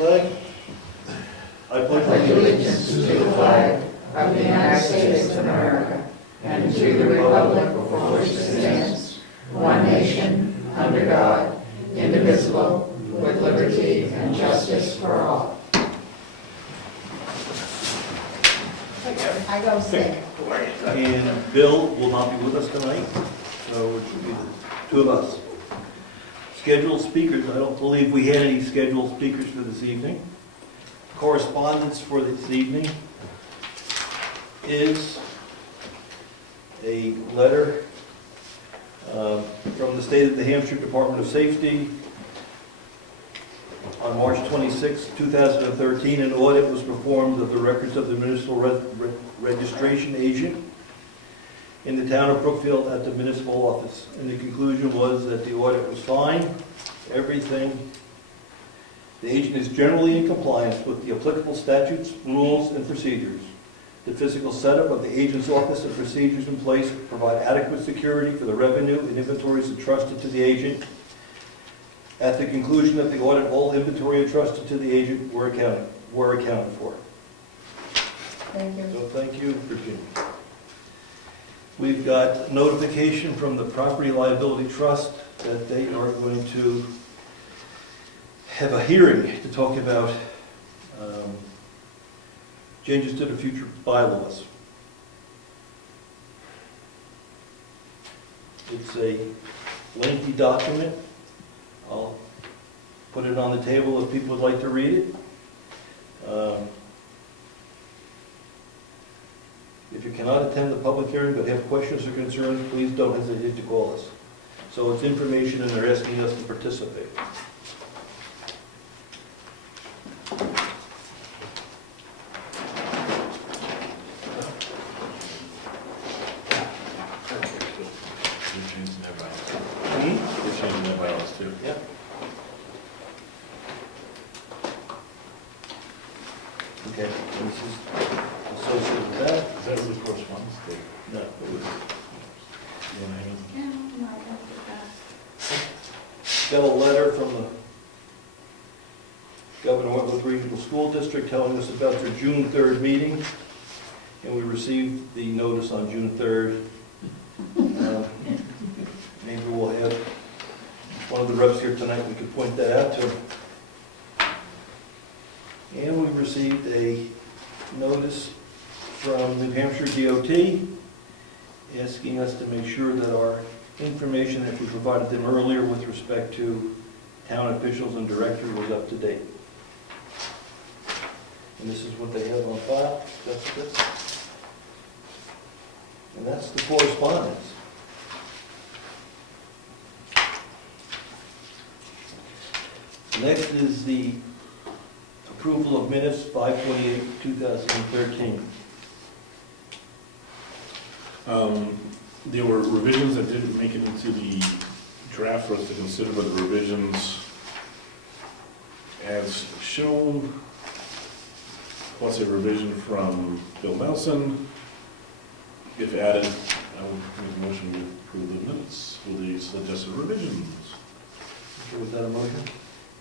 flag. I pledge allegiance to the flag of the United States of America and to the republic for which it stands, one nation, under God, indivisible, with liberty and justice for all. I go sick. And Bill will not be with us tonight, so it should be the two of us. Scheduled speakers, I don't believe we had any scheduled speakers for this evening. Correspondence for this evening is a letter from the State of New Hampshire Department of Safety. On March 26, 2013, an audit was performed of the records of the municipal registration agent in the town of Brookfield at the municipal office. And the conclusion was that the audit was fine, everything. The agent is generally in compliance with the applicable statutes, rules, and procedures. The physical setup of the agent's office and procedures in place provide adequate security for the revenue and inventories entrusted to the agent. At the conclusion of the audit, all inventory entrusted to the agent were accounted for. Thank you. So thank you, Virginia. We've got notification from the Property Liability Trust that they are going to have a hearing to talk about changes to the future bylaws. It's a lengthy document. I'll put it on the table if people would like to read it. If you cannot attend the public hearing but have questions or concerns, please don't hesitate to call us. So it's information and they're asking us to participate. Yeah. Okay, and this is associated with that? Is that really correspondence? No, it was. Got a letter from the Wentworth Regional School District telling us about their June 3rd meeting, and we received the notice on June 3rd. Maybe we'll have one of the reps here tonight, we could point that out to them. And we received a notice from New Hampshire DOT asking us to make sure that our information that we provided them earlier with respect to town officials and directors was up to date. And this is what they have on file. That's this. And that's the correspondence. Next is the approval of minutes, 5/28/2013. There were revisions that didn't make it into the draft for us to consider, but the revisions as shown, plus a revision from Bill Nelson. If added, I would make a motion to approve the minutes with the suggested revisions. Okay, was that a motion?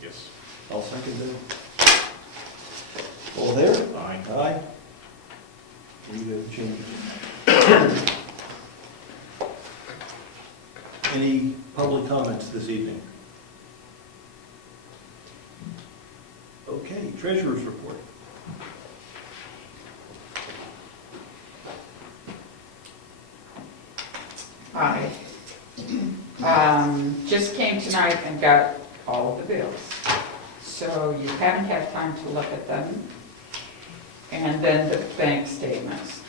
Yes. I'll second that. All there? Aye. Aye. You have changes. Any public comments this evening? Okay, treasurer's report. Hi. Just came tonight and got all of the bills. So you haven't had time to look at them. And then the bank statements.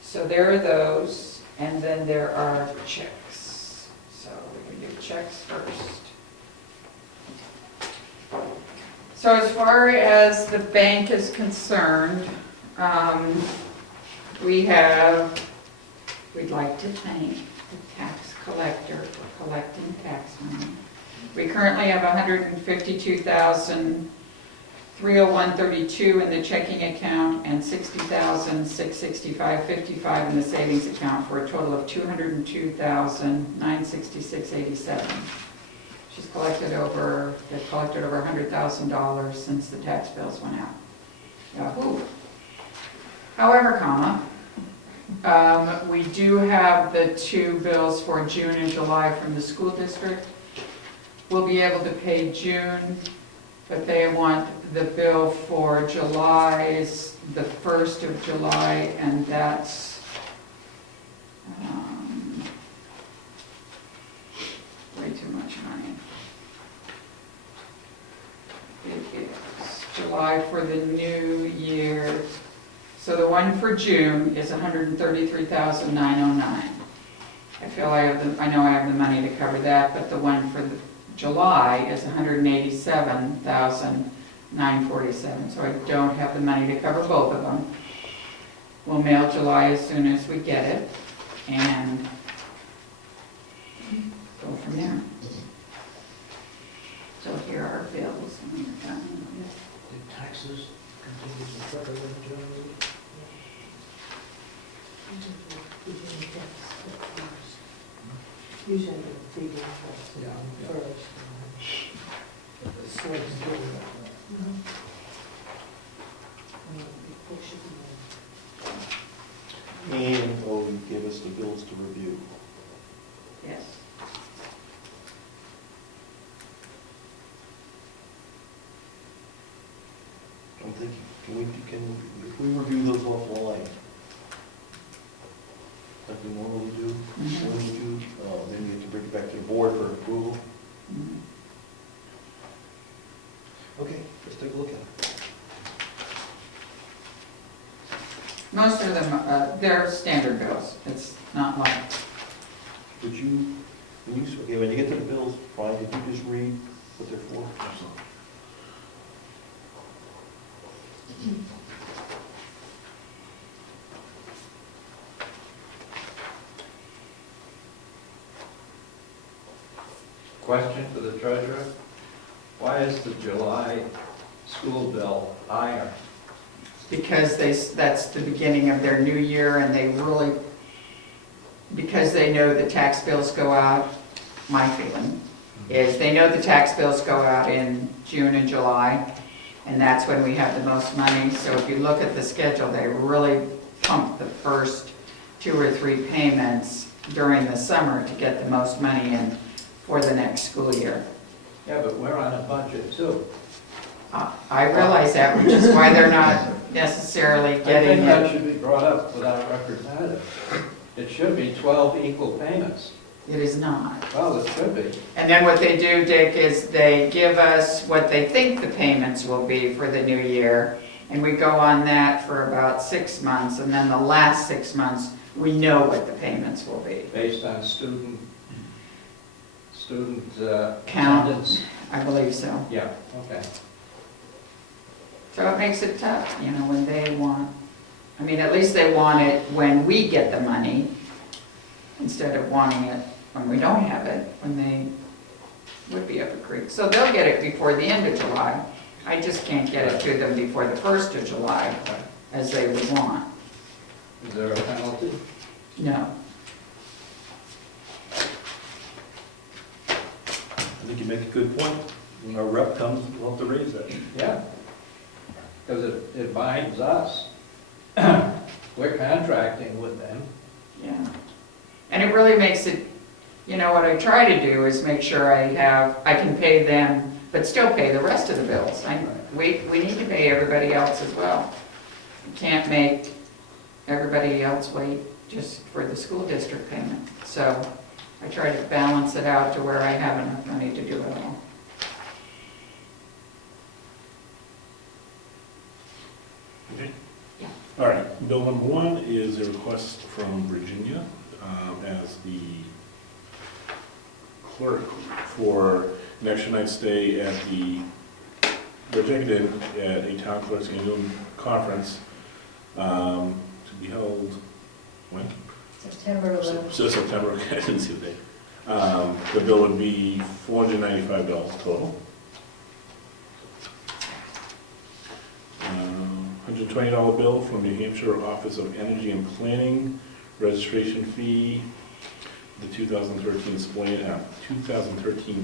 So there are those, and then there are checks. So we can do checks first. So as far as the bank is concerned, we'd like to thank the tax collector for collecting tax money. We currently have $152,301.32 in the checking account and $60,665.55 in the savings account for a total of $202,966.87. they've collected over $100,000 since the tax bills went out. Yahoo! However, we do have the 2 bills for June and July from the school district. We'll be able to pay June, but they want the bill for July is the 1st of July, and that's way too much money. It is July for the new year. So the one for June is $133,909. I know I have the money to cover that, but the one for the July is $187,947. So I don't have the money to cover both of them. We'll mail July as soon as we get it and go from there. So here are our bills. The taxes continue to cover them generally. Usually the big interest Yeah. first. So it's good. And, oh, you gave us the bills to review. Yes. I'm thinking, if we review those offline, like we normally do, when we do, then you have to bring it back to the board for approval. Mhm. Okay, let's take a look at it. Most of them, they're standard bills. It's not like, Would you, when you get to the bills, Brian, did you just read what they're for? Absolutely. Question for the treasurer. Why is the July school bill higher? because that's the beginning of their new year, and because they know the tax bills go out, my feeling is they know the tax bills go out in June and July, and that's when we have the most money. So if you look at the schedule, they really pump the first 2 or 3 payments during the summer to get the most money in for the next school year. Yeah, but we're on a budget too. I realize that, which is why they're not necessarily I think getting that it. should be brought up with our representative. It should be 12 equal payments. It is not. Well, it should be. And then what they do, Dick, is they give us what they think the payments will be for the new year, and we go on that for about 6 months, and then the last 6 months, we know what the payments will be. Based on student Count. attendance. I believe so. Yeah, okay. So it makes it tough, when they want, at least they want it when we get the money, instead of wanting it when we don't have it, when they would be up a creek. So they'll get it before the end of July. I just can't get it to them before the 1st of July, as they would want. Is there a penalty? No. I think you make a good point. When our rep comes, we'll have to raise that. Yeah. Because it binds us. We're contracting with them. Yeah. And it really makes it, what I try to do is make sure I can pay them, but still pay the rest of the bills. We need to pay everybody else as well. We can't make everybody else wait just for the school district payment. So I try to balance it out to where I have enough money to do it all. Okay. Yeah. All right, bill number 1 is a request from Virginia as the clerk for an extra night stay at the Bridge Inn at a town clerk's annual conference to be held, when? September 11th. So September, okay, I didn't see the date. The bill would be $495 total. $120 bill from New Hampshire Office of Energy and Planning, registration fee the 2013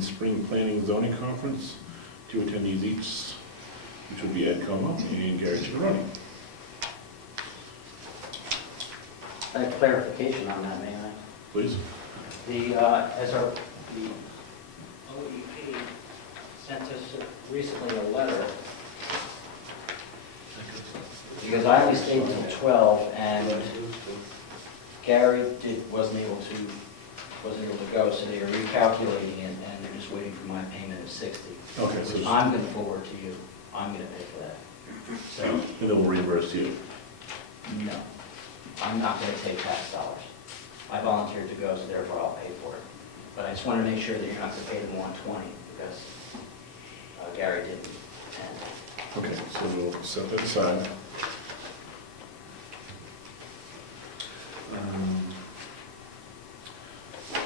Spring Planning Zoning Conference. 2 attendees each, which would be Ed Comeau and Gary Chicaroni. I have clarification on that, may I? Please. The OEP sent us recently a letter, because I only stayed till 12, and Gary wasn't able to go, so they are recalculating it, and they're just waiting for my payment of 60. Okay, so, Which I'm going to forward to you. I'm going to pay for that. So, and then we'll reimburse you. no, I'm not going to take tax dollars. I volunteered to go, so therefore I'll pay for it. But I just want to make sure that you're not going to pay the 120, because Gary didn't attend. Okay, so we'll set that aside.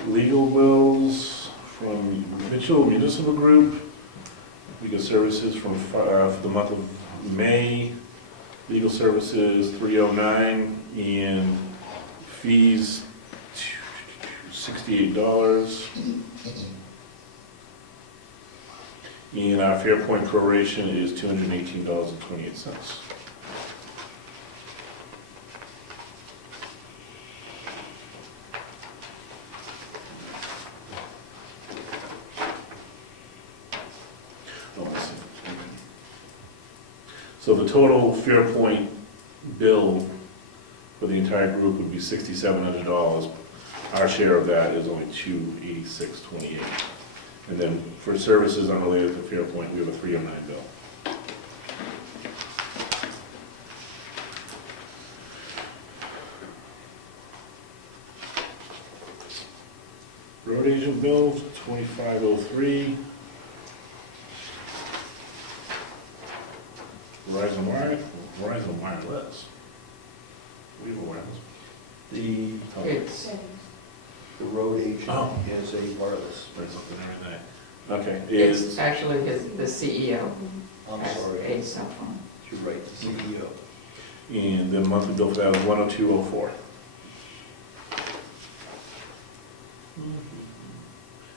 Legal bills from Mitchell Municipal Group, legal services for the month of May, legal services $309, and fees $68. And our Fairpoint proration is $218.28. Oh, I see. Okay. So the total Fairpoint bill for the entire group would be $6,700. Our share of that is only $286.28. And then for services unrelated to Fairpoint, we have a $309 bill. Road agent bills, $25.03. Verizon Wireless. We have a wireless. The It's, the road agent Oh. has a wireless. There's something every day. Okay, it's is, actually the CEO I'm has sorry, a cell phone. you're right, the CEO. and the monthly bill for that is $102.04.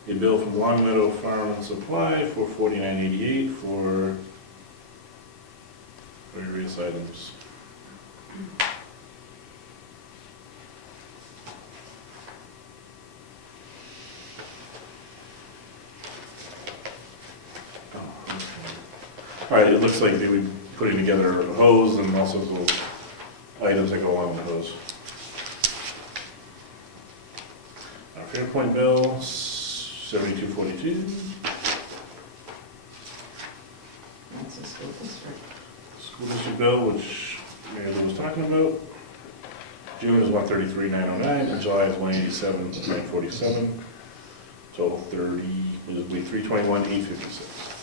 A bill from Long Meadow Farm and Supply for $49.88 for various items. Oh, okay. All right, it looks like they were putting together a hose and all sorts of items that go along with the hose. Our Fairpoint bill, $72.42. That's a school district. School district bill, which Mary Lou was talking about. June is $133,909, and July is $187,947. Total 30, it would be $321,856.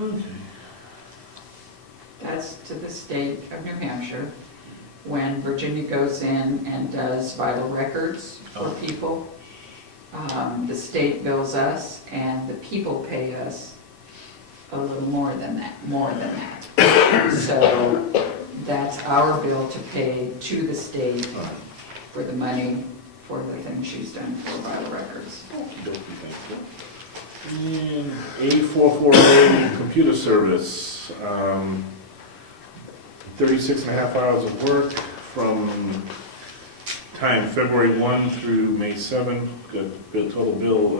Okay. That's to the state of New Hampshire. When Virginia goes in and does vital records for Oh. people, the state bills us and the people pay us a little more than that. So that's our bill to pay to the state All right. for the money for the things she's done for vital records. Okey-dokey, thank you. And A448 computer service, 36 and a half hours of work from time February 1 through May 7. Got a total bill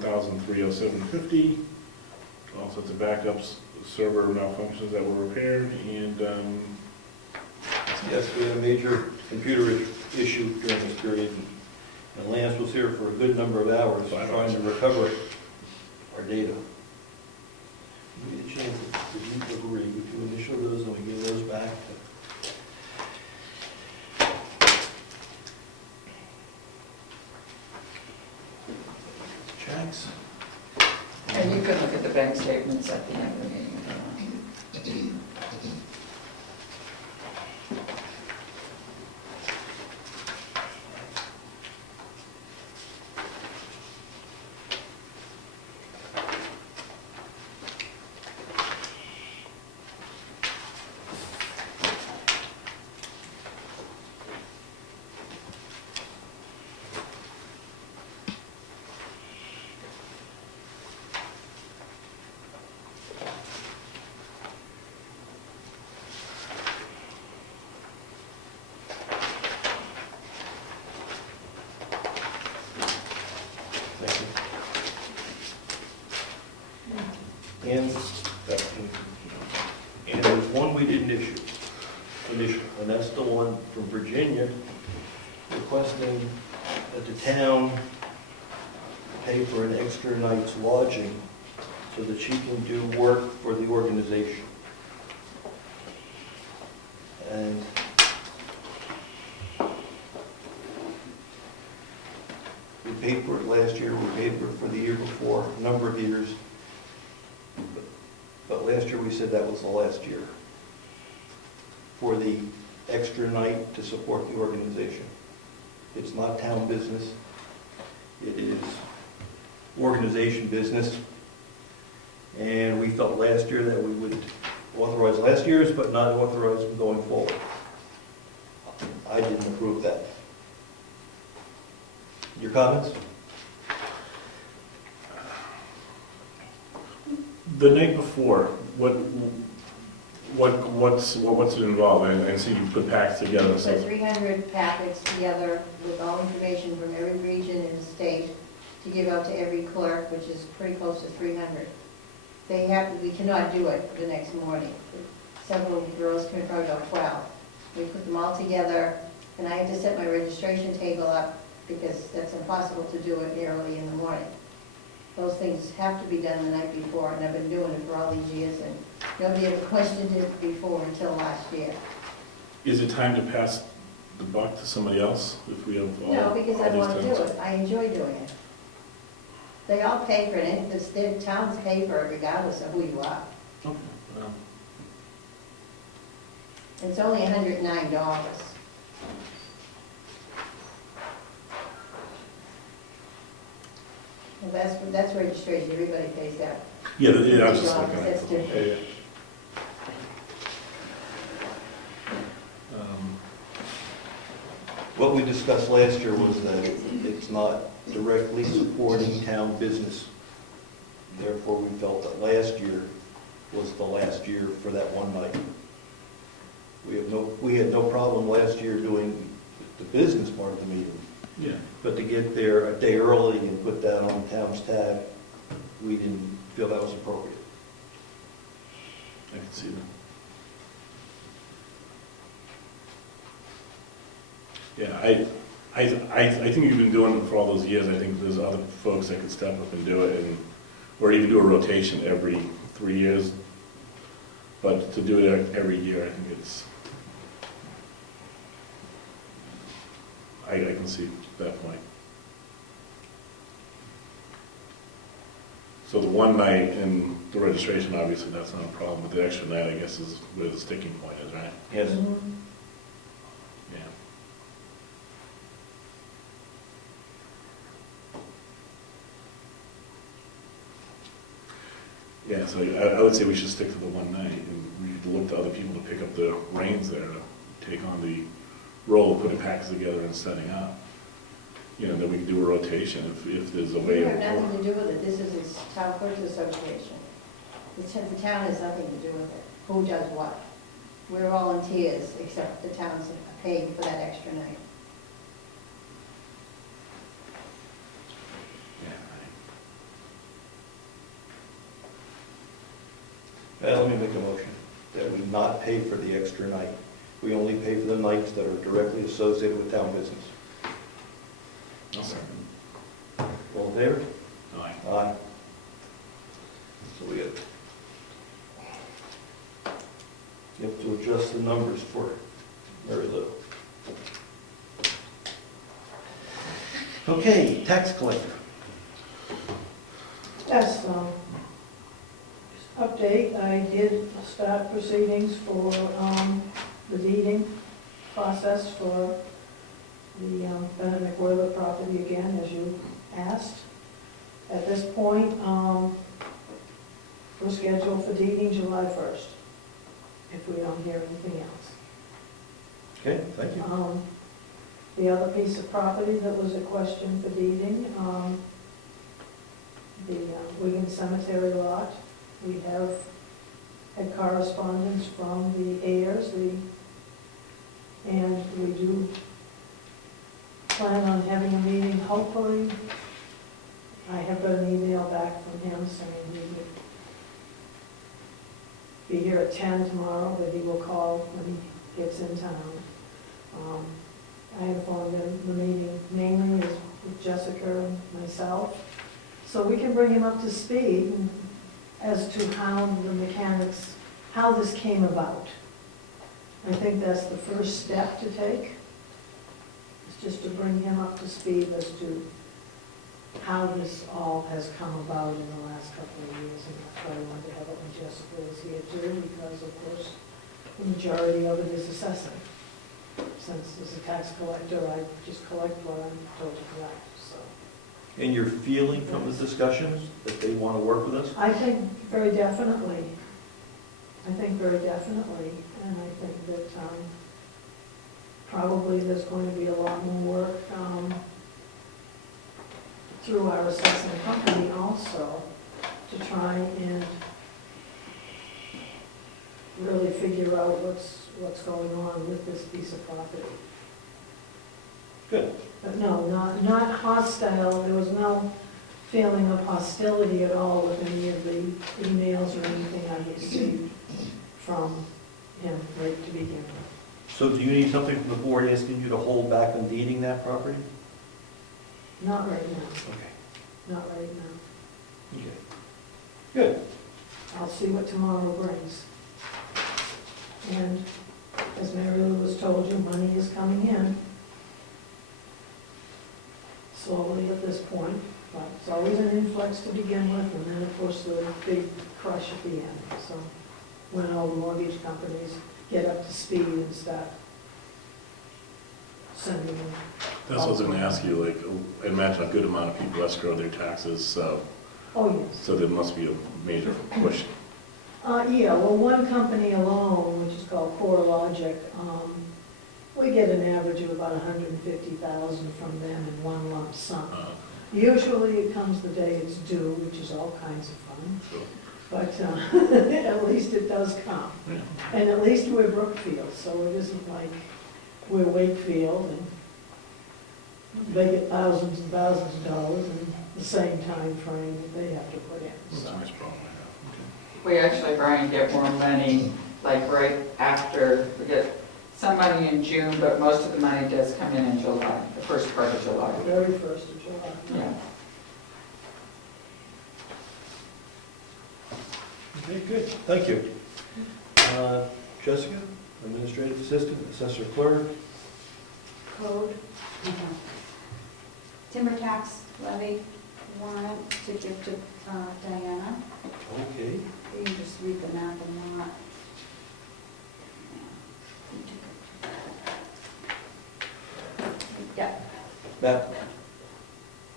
$1,307.50. All sorts of backups, server malfunctions that were repaired, and Yes, we had a major computer issue during this period, and Lance was here for a good number of hours trying to recover our data. We had a chance to agree, we could initial those and we give those back. Checks. And you can look at the bank statements at the end of the meeting. And, and there's one we didn't issue initially, and that's the one from Virginia requesting that the town pay for an extra night's lodging so that she can do work for the organization. And we paid for it last year, we paid for it for the year before, a number of years. But last year we said that was the last year for the extra night to support the organization. It's not town business. It is organization business. And we felt last year that we would authorize last year's, but not authorize them going forward. I didn't approve that. Your comments? The night before, what's it involved? I see you put packs together, Put so, 300 packets together with all information from every region in the state to give out to every clerk, which is pretty close to 300. We cannot do it the next morning. Several girls came in, probably about 12. We put them all together, and I had to set my registration table up because that's impossible to do it early in the morning. Those things have to be done the night before, and I've been doing it for all these years, and nobody ever questioned it before until last year. is it time to pass the buck to somebody else if we have all No, because I all these want to do towns? it. I enjoy doing it. They all pay for it, the towns pay for it regardless of who you are. Okay, well, It's only $109. Well, that's registration, everybody pays that. yeah, I was just looking at That's it. different. Yeah, yeah. What we discussed last year was that it's not directly supporting town business. Therefore, we felt that last year was the last year for that one night. We had no problem last year doing the business part of the meeting, Yeah, but to get there a day early and put that on the town's tab, we didn't feel that was appropriate. I can see that. Yeah, I think you've been doing it for all those years. I think there's other folks that could step up and do it, or even do a rotation every 3 years. But to do it every year, I think it's, I can see that point. So the one night and the registration, obviously, that's not a problem, but the extra night, I guess, is where the sticking point is, right? Yes. Yeah. Yeah, so I would say we should stick to the one night, and we should look to other people to pick up the reins there, to take on the role of putting packs together and setting up. You know, then we can do a rotation if there's a way. You have nothing to do with it, this is a town clerks association. The town has nothing to do with it, who does what. We're volunteers, except the town's paid for that extra night. Yeah, Let me make a motion that we not pay for the extra night. We only pay for the nights that are directly associated with town business. I'll second. All in favor? Aye. Aye. So we got, you have to adjust the numbers for Mary Lou. Okay, tax collector. Yes, update, I did start proceedings for the deeding process for the Bennett McWhirter property again, as you asked. At this point, we're scheduled for deeding July 1st, if we don't hear anything else. Okay, thank you. The other piece of property that was a question for deeding, the Wigan Cemetery lot, we have had correspondence from the heirs, and we do plan on having a meeting, hopefully. I have got an email back from him saying he would be here at 10 tomorrow, that he will call when he gets in town. I informed him the meeting mainly is with Jessica and myself, so we can bring him up to speed as to how the mechanics, how this came about. I think that's the first step to take, is just to bring him up to speed as to how this all has come about in the last couple of years. And that's why I wanted to have it when Jessica was here too, because of course, the majority of it is assessing. Since as a tax collector, I just collect what I'm told to collect, so. And your feeling from the discussions that they want to work with us? I think very definitely. I think very definitely, and I think that probably there's going to be a lot more work through our assessing company also to try and really figure out what's going on with this piece of property. Good. But no, not hostile, there was no feeling of hostility at all with any of the emails or anything I received from him right to begin with. So do you need something from the board asking you to hold back on deeding that property? Not right now, Okay. not right now. Okay. Good. I'll see what tomorrow brings. And as Mary Lou has told you, money is coming in slowly at this point, but it's always an influx to begin with, and then of course the big crush at the end. So when all the mortgage companies get up to speed and start sending them. That's what I was gonna ask you, like, I imagine a good amount of people escrow their taxes, so Oh, yes. there must be a major push. Yeah, well, one company alone, which is called CoreLogic, we get an average of about $150,000 from them in one lump sum. Usually it comes the day it's due, which is all kinds of fun, So, but at least it does come. yeah. And at least we're Brookfield, so it isn't like we're Wakefield and they get thousands and thousands of dollars in the same time frame that they have to put in. That's So. a nice problem I We actually, Brian, get more money, like right after, we get some money in June, but most of the money does come in July, the first part of July. The very first of July. Yeah. Okay, good. Thank you. Jessica, Administrative Assistant, Assessor Clerk. Code. Timber tax levy warrant to give to Diana. Okay. You can just read the map and lot. Yeah, Map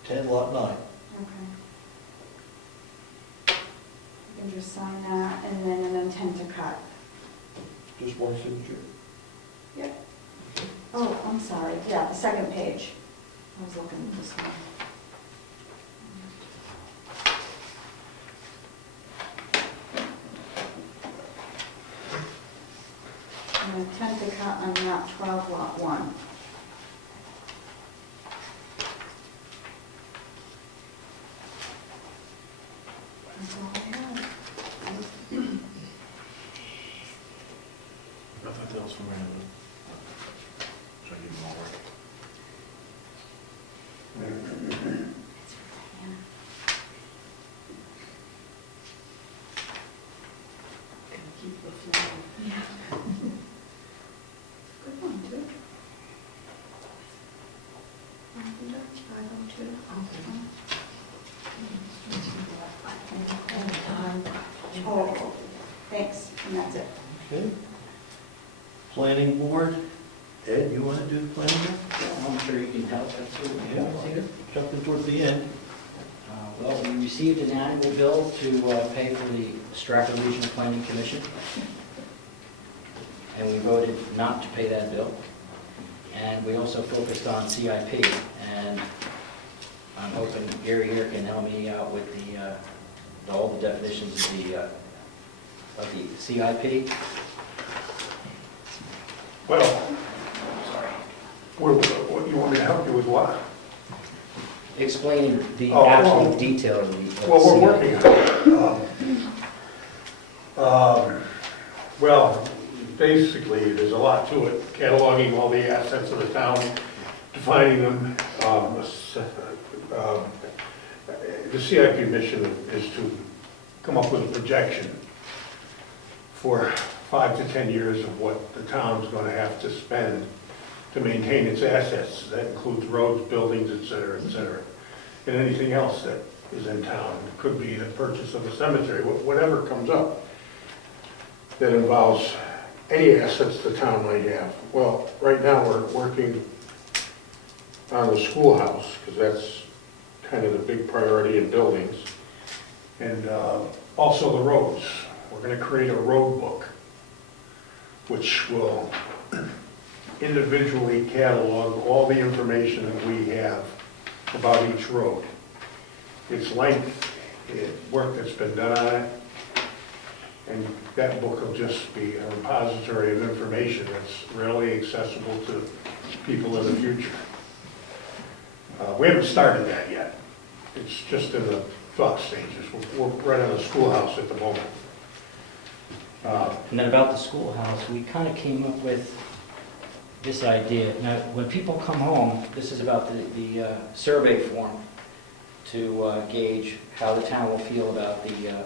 10, Lot 9. okay. You can just sign that and then an intent to cut. Just one signature. Yep. Oh, I'm sorry, yeah, the second page. I was looking at this one. An intent to cut on map 12, lot 1. That's all I have. thought that was from Randall. Should I give them all work? Gotta keep the flow. Good one, too. 502. Oh, thanks, and that's it. Okay. Planning Board. Ed, you want to do the planning board? I'm sure you can help, absolutely. Yeah. Jumping towards the end. Well, we received an annual bill to pay for the Stratford Regional Planning Commission, and we voted not to pay that bill. And we also focused on CIP, and I'm hoping Gary here can help me out with all the definitions of the CIP. Well, Sorry. what you want me to help you with what? Explaining the Oh, actual well, detail of the CIP. Well, we're working on it. Well, basically, there's a lot to it, cataloging all the assets of the town, defining them. The CIP mission is to come up with a projection for 5 to 10 years of what the town's going to have to spend to maintain its assets. That includes roads, buildings, et cetera, and anything else that is in town. It could be the purchase of a cemetery, whatever comes up that involves any assets the town might have. Well, right now, we're working on the schoolhouse, because that's kind of the big priority in buildings. And also the roads. We're going to create a road book, which will individually catalog all the information that we have about each road. Its length, work that's been done on it, and that book will just be a repository of information that's readily accessible to people in the future. We haven't started that yet. It's just in the thought stages. We're right on the schoolhouse at the moment. And then about the schoolhouse, we kind of came up with this idea. Now, when people come home, this is about the survey form to gauge how the town will feel about the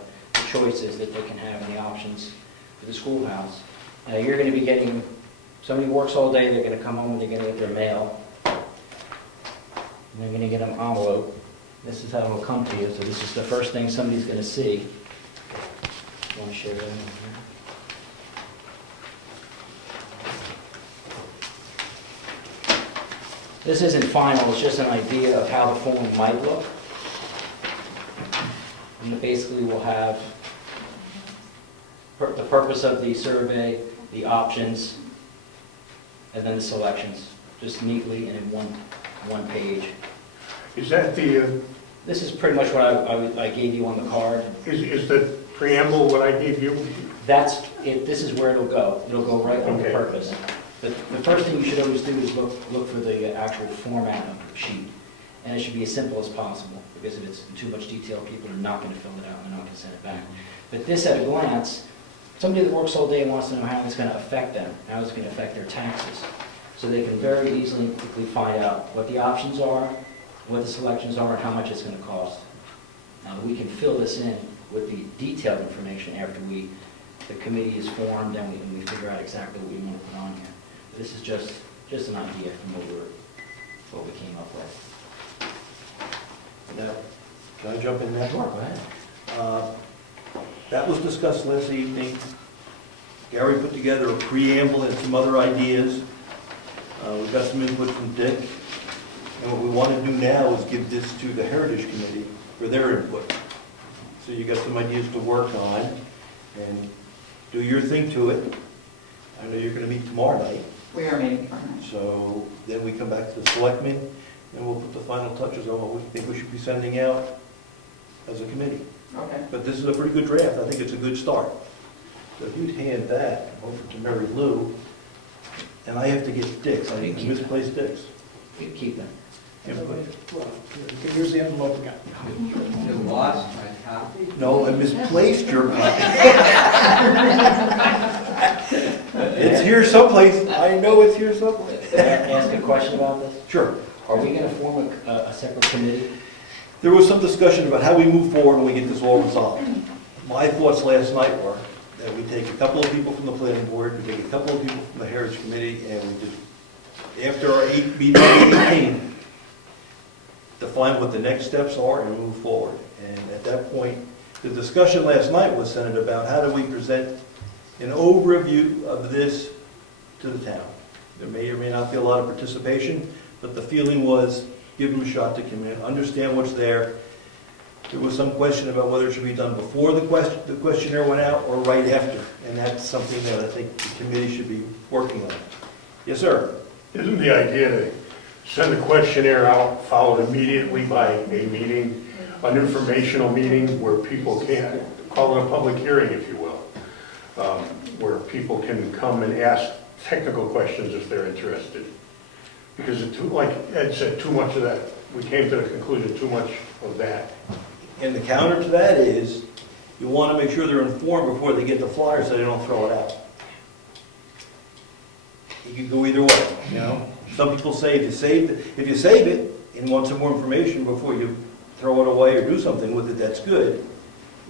choices that they can have and the options for the schoolhouse. You're going to be getting, somebody works all day, they're going to come home and they're going to get their mail. And they're going to get an envelope. This is how it will come to you. So this is the first thing somebody's going to see. You want to share that in here? This isn't final, it's just an idea of how the form might look. And it basically will have the purpose of the survey, the options, and then the selections, just neatly and in one page. Is that the, This is pretty much what I gave you on the card. is the preamble what I gave you? That's it. This is where it'll go. It'll go right on the Okay. purpose. The first thing you should always do is look for the actual format of the sheet. And it should be as simple as possible, because if it's in too much detail, people are not going to fill it out and they're not going to send it back. But this at a glance, somebody that works all day wants to know how it's going to affect them, how it's going to affect their taxes. So they can very easily and quickly find out what the options are, what the selections are, and how much it's going to cost. Now, we can fill this in with the detailed information after the committee is formed and we figure out exactly what we want to put on here. This is just an idea from what we came up with. Now, can I jump in now? Sure, go ahead. That was discussed last evening. Gary put together a preamble and some other ideas. We got some input from Dick. And what we want to do now is give this to the Heritage Committee for their input. So you got some ideas to work on and do your thing to it. I know you're going to meet tomorrow night. We are meeting tomorrow night. So then we come back to the selectmen and we'll put the final touches on what we think we should be sending out as a committee. Okay. But this is a pretty good draft. I think it's a good start. So if you'd hand that over to Mary Lou, and I have to get Dick's. I misplaced Dick's. You can keep them. Input. Here's the envelope again. You lost my copy? No, I misplaced your copy. It's here someplace. I know it's here someplace. Can I ask a question about this? Sure. Are we going to form a separate committee? There was some discussion about how we move forward when we get this all resolved. My thoughts last night were that we take a couple of people from the planning board, we take a couple of people from the Heritage Committee, and we just, after our meeting on 18, define what the next steps are and move forward. And at that point, the discussion last night was centered about how do we present an overview of this to the town. There may or may not be a lot of participation, but the feeling was give them a shot to come in, understand what's there. There was some question about whether it should be done before the questionnaire went out or right after, and that's something that I think the committee should be working on. Yes, sir? Isn't the idea to send a questionnaire out, followed immediately by a meeting, an informational meeting where people can, call it a public hearing, if you will, where people can come and ask technical questions if they're interested? Because, like Ed said, too much of that, we came to the conclusion, too much of that. And the counter to that is, you want to make sure they're informed before they get the flyer so they don't throw it out. it could go either way, you know? Some people say if you save it and want some more information before you throw it away or do something with it, that's good.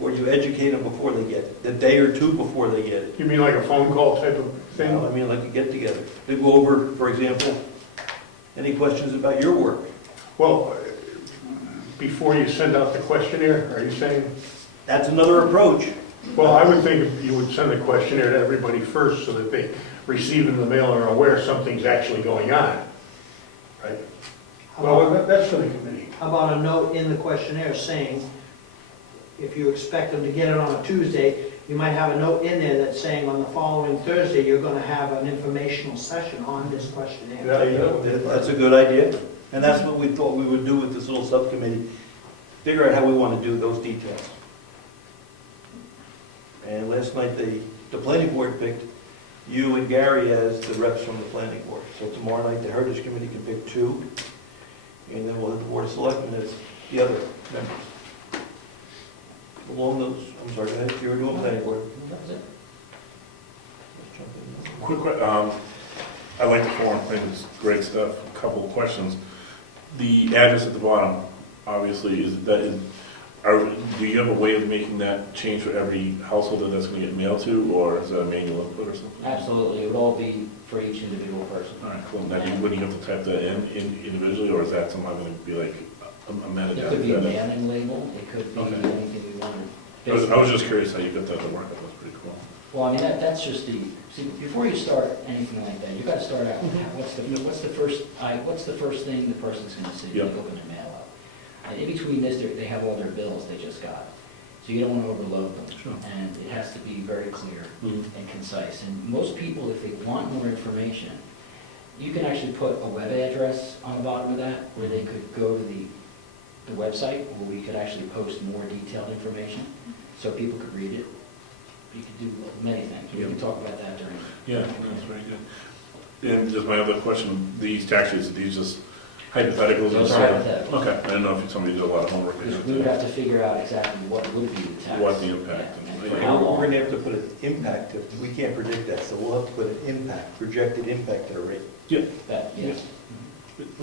Or you educate them before they get it, the day or two before they get it. You mean like a phone call type of You thing? know, I mean, like a get-together. They go over, for example, any questions about your work? Well, before you send out the questionnaire, are you saying? That's another approach. Well, I would think you would send a questionnaire to everybody first so that they receive in the mail and are aware something's actually going on, right? How Well, about- that's for the committee. How about a note in the questionnaire saying, if you expect them to get it on a Tuesday, you might have a note in there that's saying on the following Thursday, you're gonna have an informational session on this questionnaire. There you go. That's a good idea. And that's what we thought we would do with this little subcommittee. Figure out how we want to do those details. And last night, the planning board picked you and Gary as the reps from the planning board. So tomorrow night, the Heritage Committee can pick two, and then we'll have the Board of Selectmen as the other members. Along those, I'm sorry, go ahead, you were doing planning board. That was it. Let's jump in. Quick, I like the forum thing, it's great stuff. Couple of questions. The address at the bottom, obviously, do you have a way of making that change for every household that that's going to get mailed to, or is that a manual input or something? Absolutely, it would all be for each individual person. All right, cool. Now, would you have to type that in individually, or is that somehow going to be like a metadata? It could be a mailing label, it could be Okay. anything we wanted. I was just curious how you got that to work. That was pretty cool. Well, I mean, that's just see, before you start anything like that, you've got to start out, what's the first thing the person's gonna see when Yep. they open their mail up? And in between this, they have all their bills they just got, so you don't want to overload them. Sure. And it has to be very clear Mhm. and concise, and most people, if they want more information, you can actually put a web address on the bottom of that, where they could go to the website, where we could actually post more detailed information, so people could read it. You could do many things. We can talk about that during. Yeah, that's very good. And just my other question, these tax rates, are these just hypotheticals? Those are hypotheticals. Okay, I didn't know if somebody did a lot of homework. Because we would have to figure out exactly what would be the tax. What the impact Yeah, is. and for We're how long. going to have to put an impact, we can't predict that, so we'll have to put an impact, projected impact at a rate. That, yes.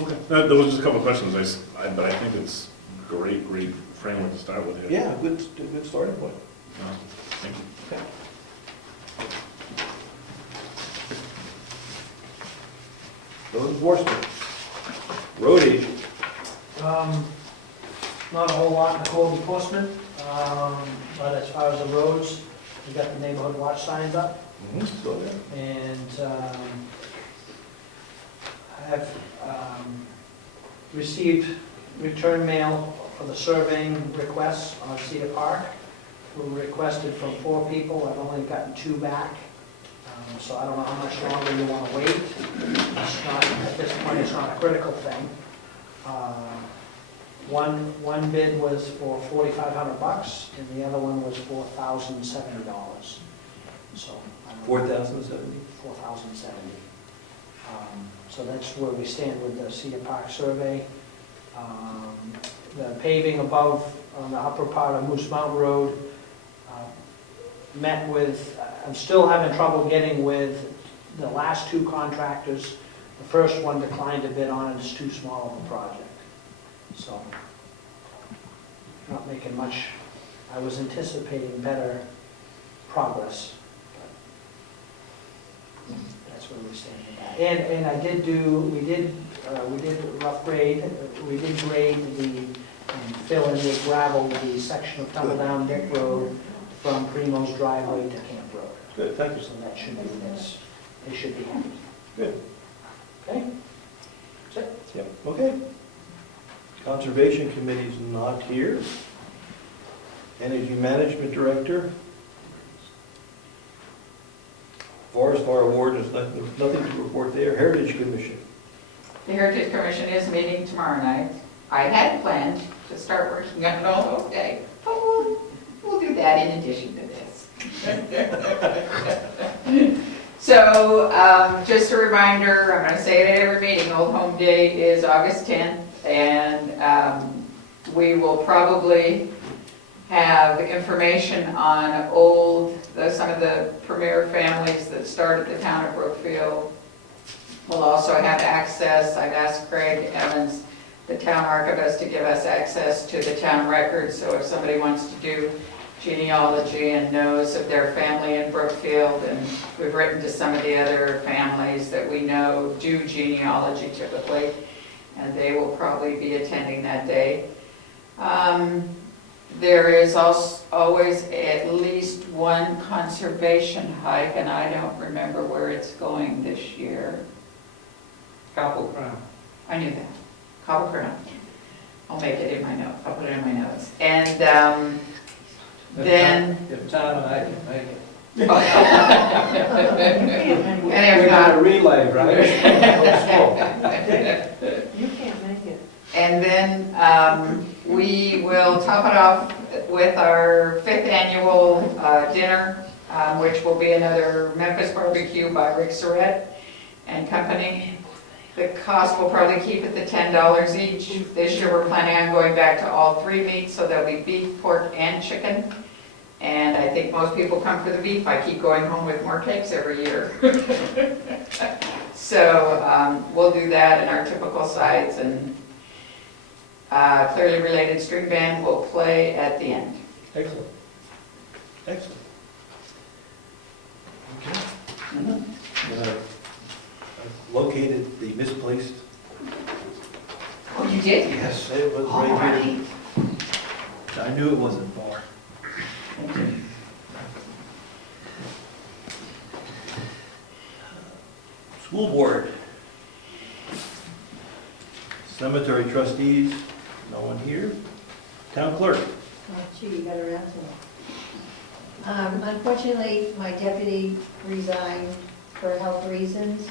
Okay, there was just a couple of questions, but I think it's great framework to start with here. Yeah, good starting point. Thank you. Code enforcement, road agent. Not a whole lot in code enforcement, but as far as the roads, we got the neighborhood watch signs up, Still there. and I have received return mail for the surveying requests on Cedar Park. We requested from 4 people, I've only gotten 2 back, so I don't know how much longer you want to wait. It's not, at this point, it's not a critical thing. One bid was for $4,500, and the other one was $4,070. So. I don't know. 4,070? 4,070. So that's where we stand with the Cedar Park survey. The paving above, on the upper part of Moose Mountain Road, met with, I'm still having trouble getting with the last 2 contractors. The first one declined to bid on it, it's too small of a project. So, not making much. I was anticipating better progress, but that's where we stand with that. And I did we did rough grade, we did grade and fill in with gravel the section of Tumble Down Dick Road from Primo's driveway to Camp Road. Good, thank you. So that should be, they should be happy. Good. Okay? That's it. Yep, okay. Conservation Committee's not here. Energy Management Director. Forest Fire Warden is nothing to report there. Heritage Commission. The Heritage Commission is meeting tomorrow night. I had planned to start working on it all day, but we'll do that in addition to this. So, just a reminder, I'm going to say it at every meeting, Old Home Day is August 10th, and we will probably have information on some of the premier families that started the town of Brookfield We'll also have access, I've asked Craig Evans, the town archivist, to give us access to the town records, so if somebody wants to do genealogy and knows of their family in Brookfield, and we've written to some of the other families that we know do genealogy typically, and they will probably be attending that day. There is always at least one conservation hike, and I don't remember where it's going this year. Couple Crown. I knew that. Cobble Crown. I'll make it in my notes. I'll put it in my notes. And then, If Tom and I can make it. and We if got not, a relay, right? You can't make it. and then we will top it off with our 5th annual dinner, which will be another Memphis barbecue by Rick Surratt and Company. The cost will probably keep at the $10 each. This year, we're planning on going back to all 3 meats, so there'll be beef, pork, and chicken. And I think most people come for the beef. I keep going home with more cakes every year. So we'll do that in our typical sites, and Clearly Related String Band will play at the end. Excellent. Excellent. Okay. I've located the misplaced. Oh, you did? Yes, it was All right right. here. I knew it wasn't far. School board. Cemetery trustees, no one here. Town clerk. Oh, gee, you got around to it. Unfortunately, my deputy resigned for health reasons,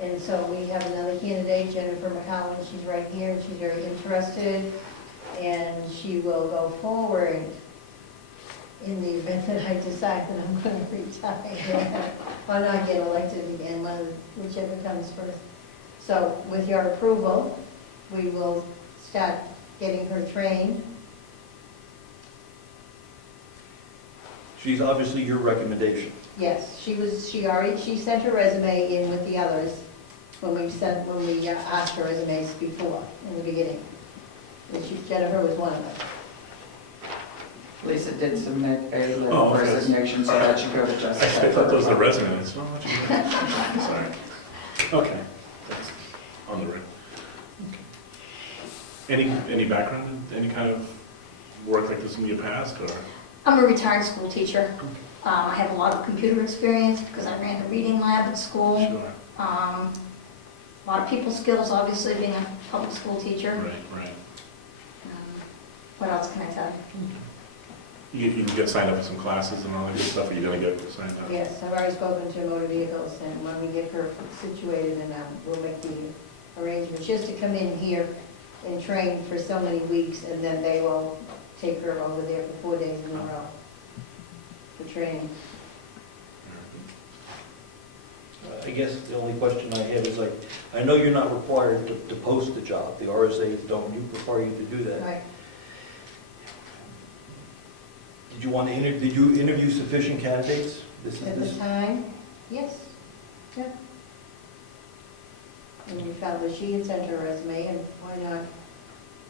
and so we have another candidate, Jennifer McCollum. She's right here, and she's very interested, and she will go forward in the event that I decide that I'm going to retire or not get elected again, whichever comes first. So with your approval, we will start getting her trained. She's obviously your recommendation. Yes, she sent her resume in with the others when we asked her resumes before, in the beginning. And Jennifer was one of them. Lisa did submit a letter Oh, of okay. resignation, so that should go to I Jessica. thought those were the resumes. Oh, what you- Sorry. Okay, that's on the right. Okay. Any background, in any kind of work like this in your past, or? I'm a retired school teacher. I have a lot of computer experience because I ran the reading lab at school. Sure. A lot of people skills, obviously, being a public school teacher. Right. What else can I tell you? You can get signed up for some classes and all that good stuff, or you're gonna get signed up? Yes, I've already spoken to motor vehicles, and when we get her situated, and we'll make the arrangements. She has to come in here and train for so many weeks, and then they will take her over there for 4 days in a row for training. I guess the only question I have is like, I know you're not required to post the job. The RSA don't require you to do that. Right. Did you interview sufficient candidates? At the time, yes, yeah. And we found that she had sent her resume, and why not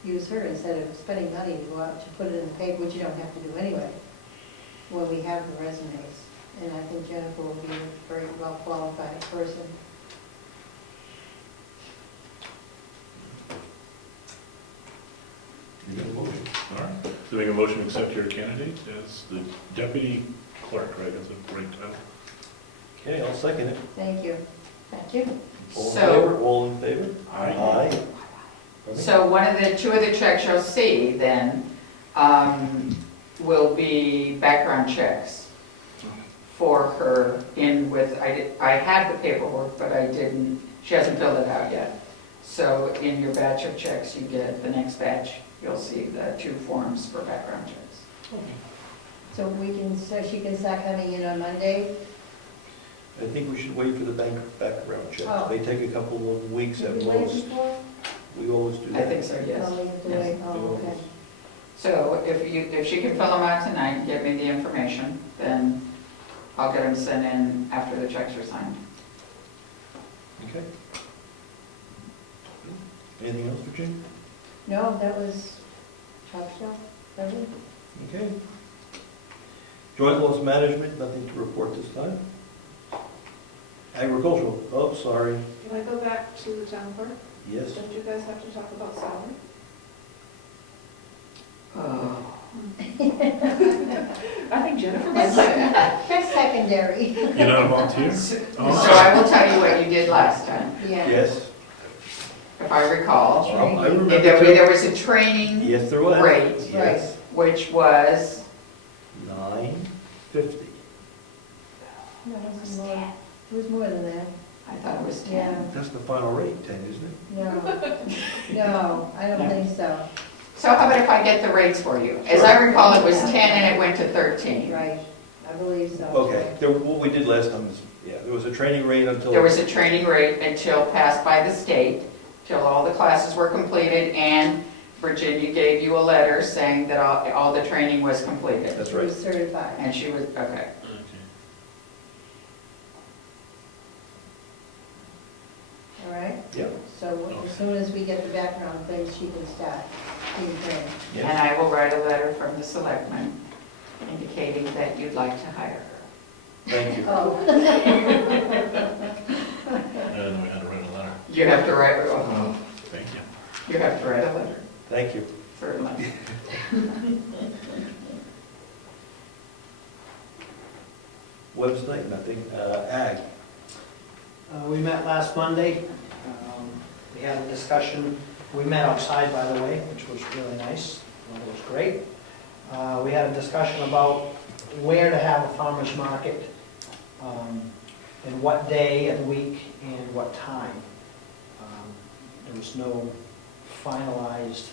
use her instead of spending money to go out to put it in the paper, which you don't have to do anyway, when we have the resumes. And I think Jennifer will be a very well qualified person. You got a motion? All right. So make a motion to accept your candidate as the deputy clerk, right? That's a great title. Okay, I'll second it. Thank you. Thank you. All in So- favor? All in favor? Aye. Aye. So two of the checks you'll see then will be background checks for her in with, I had the paperwork, but I didn't, she hasn't filled it out yet. So in your batch of checks you get, the next batch, you'll see the 2 forms for background checks. So she can start coming in on Monday? I think we should wait for the background checks. Oh. They take a couple of weeks at Did we wait most. before? We always do I that. think so, yes. Oh, we have to Yes. wait, oh, okay. So if she can fill them out tonight and give me the information, then I'll get them sent in after the checks are signed. Okay. Anything else for Jim? No, that was top shelf, everything. Okay. Joint loss management, nothing to report this time. Agricultural, oh, sorry, Can I go back to the town clerk? yes. Don't you guys have to talk about salary? I think Jennifer might say that. That's secondary. You're not a volunteer? So I will tell you what you did last time, Yeah. Yes. if I recall. I remember There was a training Yes, there was. rate, Yes. which was, $9.50. No, it was more, it was more than that. I thought it was 10. Yeah, That's the final rate, 10, isn't it? no, no, I don't think so. So how about if I get the rates for you? As I recall, it was 10 and it went to 13. Right, I believe so. Okay, what we did last time is, yeah, there was a training rate until. There was a training rate until passed by the state, till all the classes were completed, and Virginia gave you a letter saying that all the training was completed. That's She right. was certified. And she was, okay. Okay. All right? Yep. So as soon as we get the background things, she can start being trained. And Yes. I will write a letter from the selectmen indicating that you'd like to hire her. Thank you. Oh, I didn't know we had to write a letter. You have to write, oh, Thank you. you have to write a letter, Thank you. certainly. Website, nothing. Ag. We met last Monday. We had a discussion. We met outside, by the way, which was really nice. It was great. We had a discussion about where to have a farmer's market, and what day of the week and what time. There was no finalized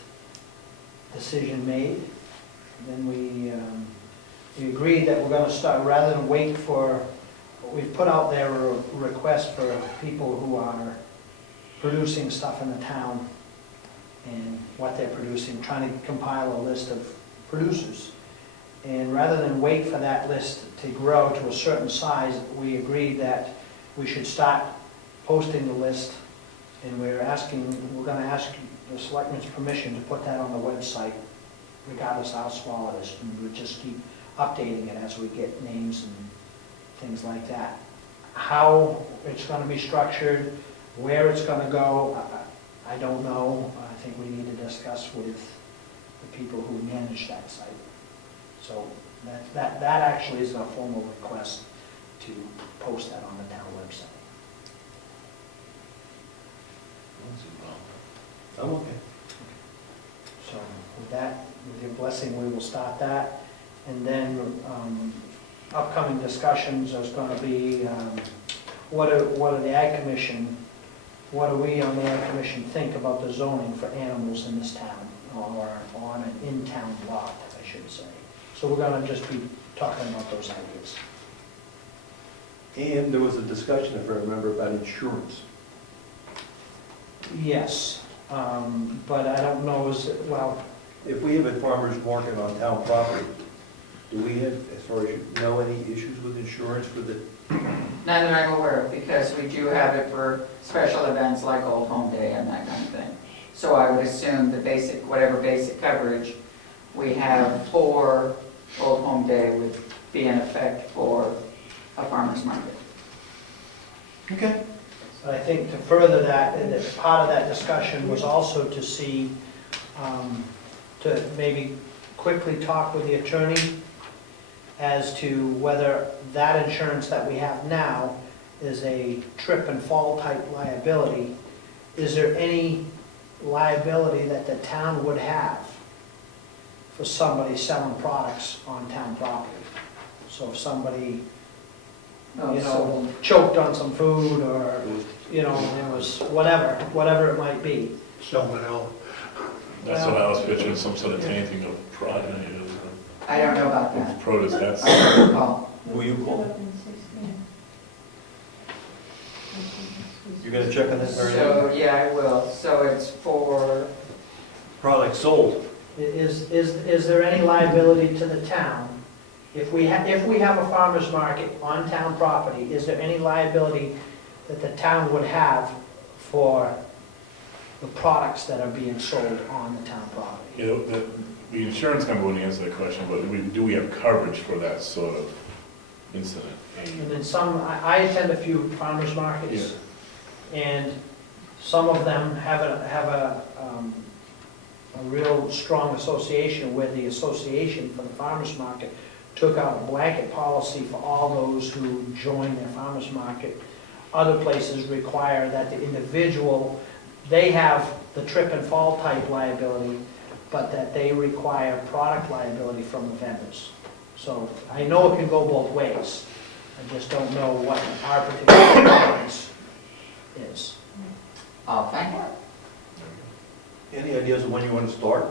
decision made. Then we agreed that we're going to start, rather than wait for, we've put out there a request for people who are producing stuff in the town and what they're producing, trying to compile a list of producers. And rather than wait for that list to grow to a certain size, we agreed that we should start posting the list, and we're going to ask the selectmen's permission to put that on the website, regardless of how small it is, and we'll just keep updating it as we get names and things like that. How it's going to be structured, where it's going to go, I don't know. I think we need to discuss with the people who manage that site. So that actually is a formal request to post that on the town website. I'm okay. So with that, with your blessing, we will start that. And then upcoming discussions, there's going to be, what are the Ag Commission, what do we on the Ag Commission think about the zoning for animals in this town, or on an in-town lot, I should say. So we're going to just be talking about those ideas. And there was a discussion, if I remember, about insurance. Yes, but I don't know, well, If we have a farmer's market on town property, do we have, as far as you know, any issues with insurance for the? None that I'm aware of, because we do have it for special events like Old Home Day and that kind of thing. So I would assume the basic, whatever basic coverage we have for Old Home Day would be in effect for a farmer's market. Okay. but I think to further that, and that part of that discussion was also to see, to maybe quickly talk with the attorney as to whether that insurance that we have now is a trip and fall type liability. Is there any liability that the town would have for somebody selling products on town property? So if somebody, choked on some food, or, there was whatever it might be. Salmonella. That's what I was picturing, some sort of tainting of product, I don't know about that. of produce, that's, I don't recall. Will you call? You're gonna check on this, Mary? So, yeah, I will. So it's for, Product sold. Is there any liability to the town? If we have a farmer's market on town property, is there any liability that the town would have for the products that are being sold on the town property. You know, the insurance company wouldn't answer that question, but do we have coverage for that sort of incident? And then some, I attend a few farmers markets, and some of them have a real strong association where the association for the farmers market took out a blanket policy for all those who join their farmers market. Other places require that the individual, they have the trip and fall type liability, but that they require product liability from the vendors. So I know it can go both ways. I just don't know what our particular preference is. I'll find out. Any ideas of when you want to start?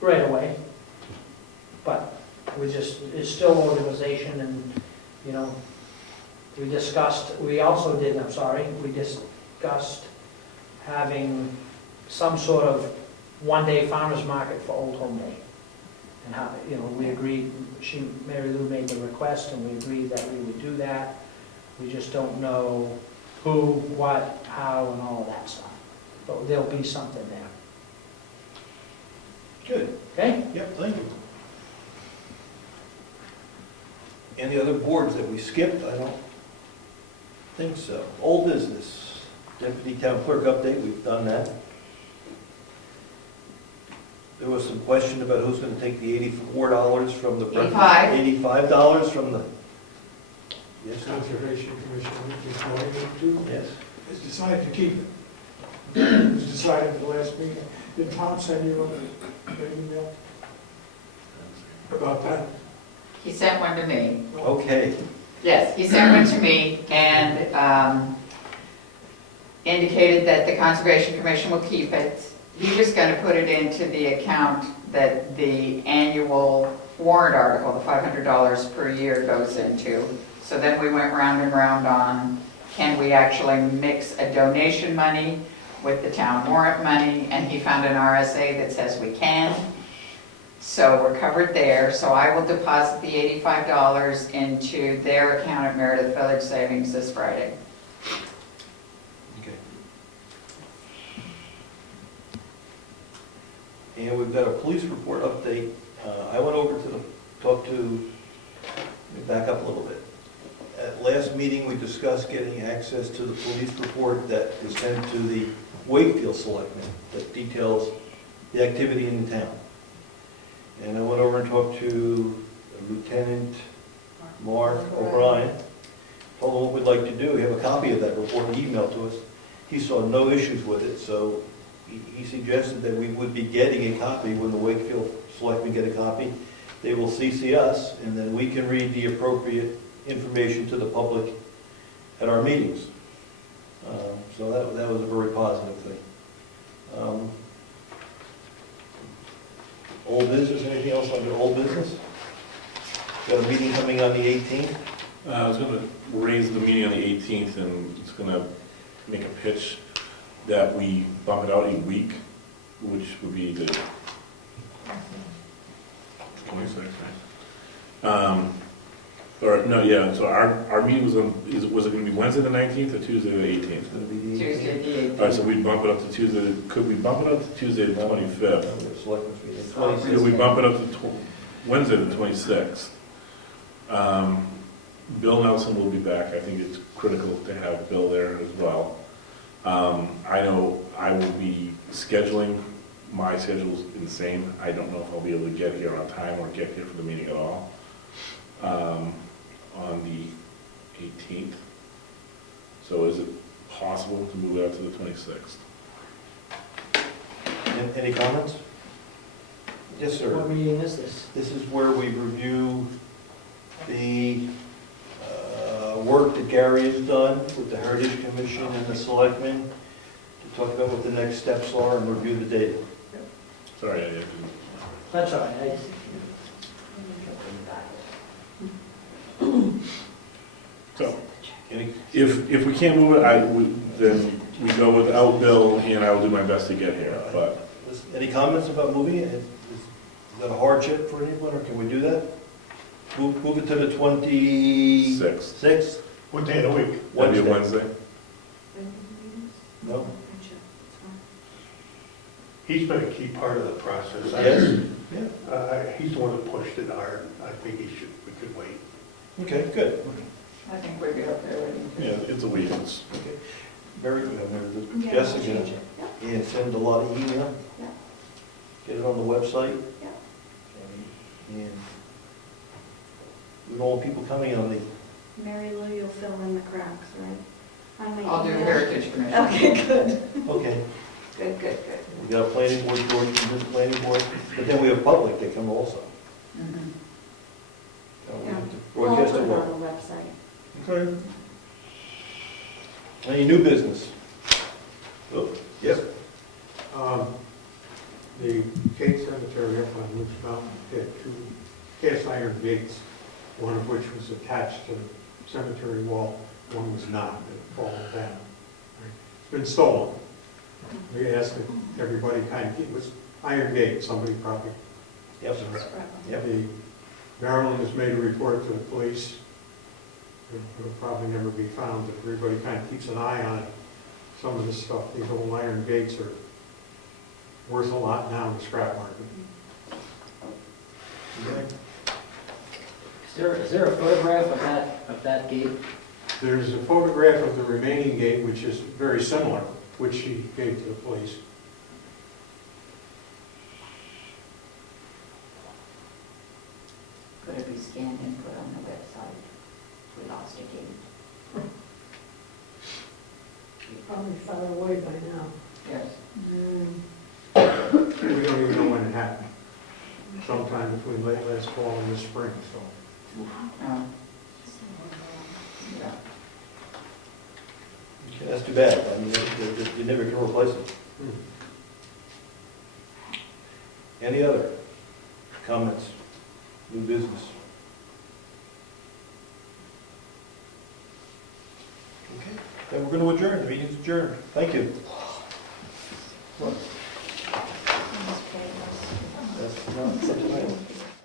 Right away. But it's still organization and, you know, we discussed having some sort of one-day farmer's market for Old Home Day. And how, you know, we agreed, Mary Lou made the request and we agreed that we would do that. We just don't know who, what, how, and all of that stuff. But there'll be something there. Good. Okay? Yep, thank you. Any other boards that we skipped? I don't think so. Old business, deputy town clerk update, we've done that. There was some question about who's going to take the $84 from the... $85 from the... Yes, sir. Conservation Commission, which is going to, Yes. has decided to keep it. It was decided at the last meeting. Did Tom send you an email about that? He sent one to me. Okay. Yes, he sent one to me and indicated that the Conservation Commission will keep it. He was going to put it into the account that the annual warrant article, the $500 per year, goes into. So then we went round and round on, can we actually mix a donation money with the town warrant money? And he found an RSA that says we can. So we're covered there. So I will deposit the $85 into their account at Meredith Village Savings this Friday. Okay. And we've got a police report update. I went over to let me back up a little bit. At last meeting, we discussed getting access to the police report that is sent to the Wakefield Selectmen that details the activity in the town. And I went over and talked to Lieutenant Mark O'Brien, told him what we'd like to do. We have a copy of that report emailed to us. He saw no issues with it, so he suggested that we would be getting a copy when the Wakefield Selectmen get a copy. They will CC us, and then we can read the appropriate information to the public at our meetings. So that was a very positive thing. Old business, anything else under old business? Got a meeting coming on the 18th? I was going to raise the meeting on the 18th, and it's going to make a pitch that we bump it out a week, which would be the 26th, right? Or, no, yeah, so our meeting was was it going to be Wednesday the 19th or Tuesday the 18th? It's going to be the 18th. Tuesday the 18th. All right, so we'd bump it up to Tuesday, could we bump it up to Tuesday the 25th? Selectmen's meeting. Could we bump it up to Wednesday the 26th? Bill Nelson will be back. I think it's critical to have Bill there as well. I know I will be scheduling, my schedule's insane. I don't know if I'll be able to get here on time or get here for the meeting at all on the 18th. So is it possible to move it out to the 26th? Any comments? Yes, sir. What meeting is this? This is where we review the work that Gary has done with the Heritage Commission and the Selectmen to talk about what the next steps are and review the data. Sorry, I didn't. That's all right. So, Any, if we can't move it, then we go without Bill, and I will do my best to get here, but any comments about moving it? Is that a hardship for anyone, or can we do that? Move it to the 26th? 6th. What day of the week? That'd be a Wednesday. No? He's been a key part of the process. Yes? He's the one that pushed it hard. I think we could wait. Okay, good. I think we'd be up there waiting. Yeah, it's a week, it's, Okay. Very good. Yeah, Jessica, we'll change it. Yeah. and send a lot of email. Yeah. Get it on the website. Yeah. And we don't want people coming on the, Mary Lou, you'll fill in the cracks, right? I might I'll do email. Heritage Commission. Okay, good. okay. Good, good, good. We got a planning board, George from the planning board, but then we have public that come also. Mhm. We Yeah. have to Well, I'll Broadcast put it it well. on the website. Okay. Any new business? Oh, yes. The Kate Cemetery up on Moose Mountain had two cast iron gates, one of which was attached to the cemetery wall, one was not, it fallen down. It's been stolen. We asked if everybody kind of, it was iron gate, somebody probably. Yep. Yep. The Maryland has made a report to the police. It'll probably never be found, but everybody kind of keeps an eye on it. Some of this stuff, these old iron gates are worth a lot now in the scrap market. Okay. Is there a photograph of that gate? There's a photograph of the remaining gate, which is very similar, which she gave to the police. Could it be scanned and put on the website? We lost a gate. Probably far away by now. Yes. We don't even know when it happened. Sometime between late last fall and this spring, so. Yeah. Okay, that's too bad. I mean, you never can replace it. Any other comments? New business? Okay, then we're going to adjourn. The meeting's adjourned. Thank you.